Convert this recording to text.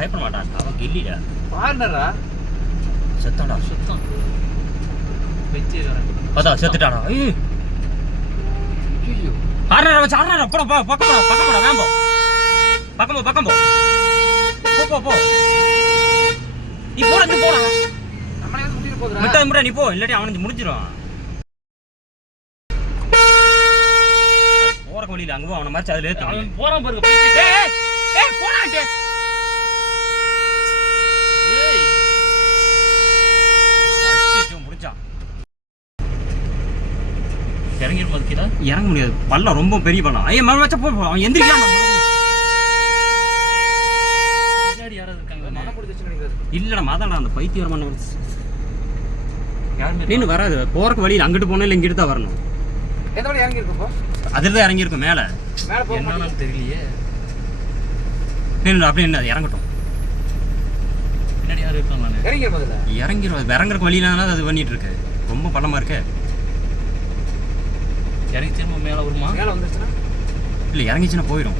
பயப்பட மாட்டான் அவன் கில்லிடா பாருடா செத்தாடா சுத்தம் வெச்சு அதான் செத்துட்டாடா ஐயோ ஐயோ ஆறடா வச்சு ஆறடா போடா பக்கம் போடா வேம்போ பக்கம் போ நீ போடா நம்மளே வந்து முடிய போகுதுடா முட்டை நீ போ இல்லாட்டி அவனுக்கு முடிஞ்சிரும் போற வழியில அங்க அவன மாதிரி அதுல ஏத்து அவன் போறான் பாருங்க போயிட்டு ஏய் போடாடே ஏய் அடிச்சு முடிச்சான் இறங்க முடியாது பள்ளம் ரொம்ப பெரிய பள்ளம் ஐயா மழை வச்சா போ அவன் எந்திரிக்கலாம் இல்லடா மாதாடா அந்த பைத்தியம் வர நீ வராது போறக்கு வழியில் அங்கிட்டு போனா இல்லை இங்கிட்டு தான் வரணும் எந்த வழி இறங்கி இருக்கப்போ அதில் தான் இறங்கியிருக்கும் மேலே என்னன்னு தெரியலையே அப்படி என்ன இறங்கட்டும் பின்னாடி யாரும் இருக்காங்க இறங்கிடும் இறங்குறக்கு வழியில அது பண்ணிட்டு இருக்கு ரொம்ப பள்ளமா இருக்கு இறங்கி திரும்ப மேலே வருமா மேலே வந்துருச்சுன்னா இல்லை இறங்கிச்சுன்னா போயிடும்